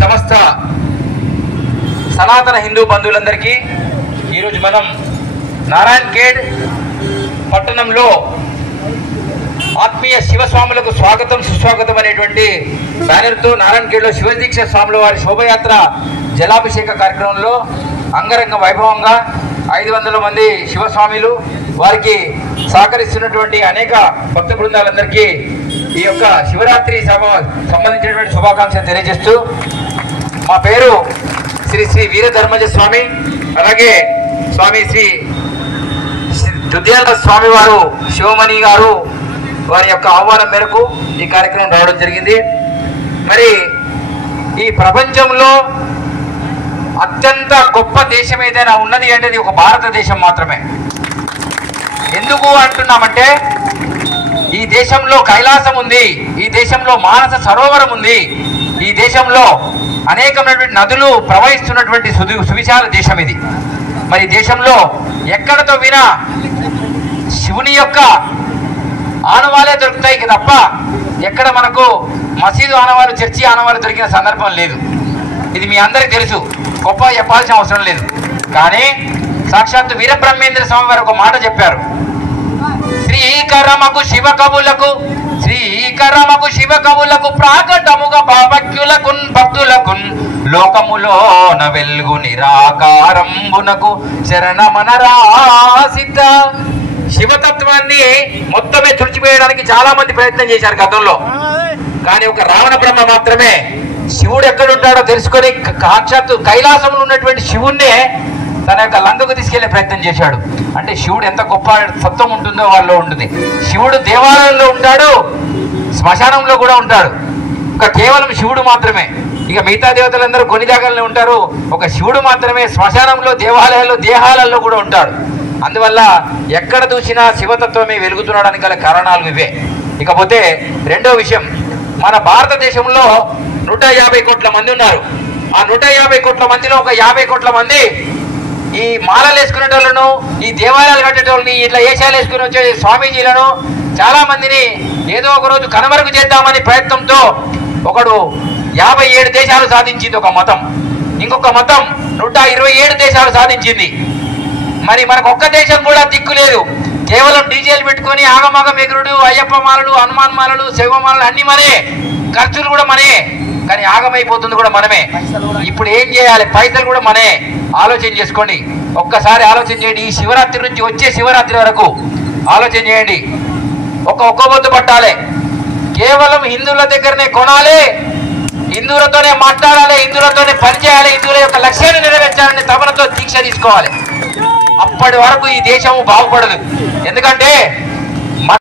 సమస్త సనాతన హిందూ బంధువులందరికీ ఈరోజు మనం నారాయణ్ ఖేడ్ పట్టణంలో ఆత్మీయ శివస్వాములకు స్వాగతం సుస్వాగతం అనేటువంటి బ్యానర్తో నారాయణ్ ఖేడ్లో శివదీక్ష స్వాముల వారి శోభయాత్ర జలాభిషేక కార్యక్రమంలో అంగరంగ వైభవంగా 500 మంది శివస్వాములు వారికి సహకరిస్తున్నటువంటి అనేక భక్త బృందాలందరికీ ఈ యొక్క శివరాత్రి సంబంధించినటువంటి శుభాకాంక్షలు తెలియజేస్తూ మా పేరు శ్రీ శ్రీ వీరధర్మజ స్వామి, అలాగే స్వామి శ్రీ దుద్యాల స్వామి వారు శివమణి గారు వారి యొక్క ఆహ్వానం మేరకు ఈ కార్యక్రమం రావడం జరిగింది. మరి ఈ ప్రపంచంలో అత్యంత గొప్ప దేశం ఏదైనా ఉన్నది అంటే అది ఒక భారతదేశం మాత్రమే. ఎందుకు అంటున్నామంటే ఈ దేశంలో కైలాసం ఉంది, ఈ దేశంలో మానస సరోవరం ఉంది, ఈ దేశంలో అనేకమైనటువంటి నదులు ప్రవహిస్తున్నటువంటి సువిశాల దేశం ఇది. మరి దేశంలో ఎక్కడతో వినా శివుని యొక్క ఆనవాలే దొరుకుతాయి తప్ప ఎక్కడ మనకు మసీదు ఆనవాలు, చర్చి ఆనవాలు దొరికిన సందర్భం లేదు. ఇది మీ అందరికీ తెలుసు, గొప్ప చెప్పాల్సిన అవసరం లేదు. కానీ సాక్షాత్తు వీరబ్రహ్మేంద్ర స్వామి వారు ఒక మాట చెప్పారు, శ్రీకరమకు శివ ప్రాకటముగా భావక్యులకు భక్తులకు లోకములోన వెల్గు నిరాకారంబునకు శరణమనరాసిత. శివతత్వాన్ని మొత్తమే తుడిచిపోయడానికి చాలా మంది ప్రయత్నం చేశారు గతంలో. కానీ ఒక రావణ బ్రహ్మ మాత్రమే శివుడు ఎక్కడుంటాడో తెలుసుకొని సాక్షాత్తు కైలాసంలో ఉన్నటువంటి శివుణ్ణే తన యొక్క లంకకు తీసుకెళ్లే ప్రయత్నం చేశాడు. అంటే శివుడు ఎంత గొప్ప సత్వం ఉంటుందో వాళ్ళలో ఉంటుంది. శివుడు దేవాలయంలో ఉంటాడు, శ్మశానంలో కూడా ఉంటాడు. ఒక కేవలం శివుడు మాత్రమే. ఇక మిగతా దేవతలందరూ కొన్ని జాగాల్లో ఉంటారు, ఒక శివుడు మాత్రమే శ్మశానంలో, దేవాలయాల్లో, దేహాలలో కూడా ఉంటాడు. అందువల్ల ఎక్కడ చూసినా శివతత్వమే వెలుగుతున్నాడానికి గల కారణాలు ఇవే. ఇకపోతే రెండో విషయం, మన భారతదేశంలో 150 కోట్ల మంది ఉన్నారు. ఆ 150 కోట్ల మందిలో ఒక 50 కోట్ల మంది ఈ మాలలు వేసుకునేటోళ్ళను, ఈ దేవాలయాలు కట్టేటోళ్ళని, ఇట్లా ఏషాలు వేసుకుని వచ్చే స్వామీజీలను చాలా మందిని ఏదో ఒక రోజు కనుమరుగు చేద్దామని ప్రయత్నంతో ఒకడు 57 దేశాలు సాధించింది ఒక మతం, ఇంకొక మతం 127 దేశాలు సాధించింది. మరి మనకు ఒక్క దేశం కూడా దిక్కు లేదు. కేవలం డీజేలు పెట్టుకొని ఆగమాగం ఎగురుడు, అయ్యప్ప మాలలు, హనుమాన్ మాలలు, శివమాలలు అన్ని మనే, ఖర్చులు కూడా మనే, కానీ ఆగమైపోతుంది కూడా మనమే. ఇప్పుడు ఏం చేయాలి? పైసలు కూడా మనే. ఆలోచన చేసుకోండి, ఒక్కసారి ఆలోచన చేయండి. ఈ శివరాత్రి నుంచి వచ్చే శివరాత్రి వరకు ఆలోచన చేయండి. ఒక్క పొద్దు పట్టాలి, కేవలం హిందువుల దగ్గరనే కొనాలి, హిందువులతోనే మాట్లాడాలి, హిందువులతోనే పనిచేయాలి, హిందువుల యొక్క లక్ష్యాన్ని నెరవేర్చాలని తపనతో దీక్ష తీసుకోవాలి. అప్పటి వరకు ఈ దేశము బాగుపడదు. ఎందుకంటే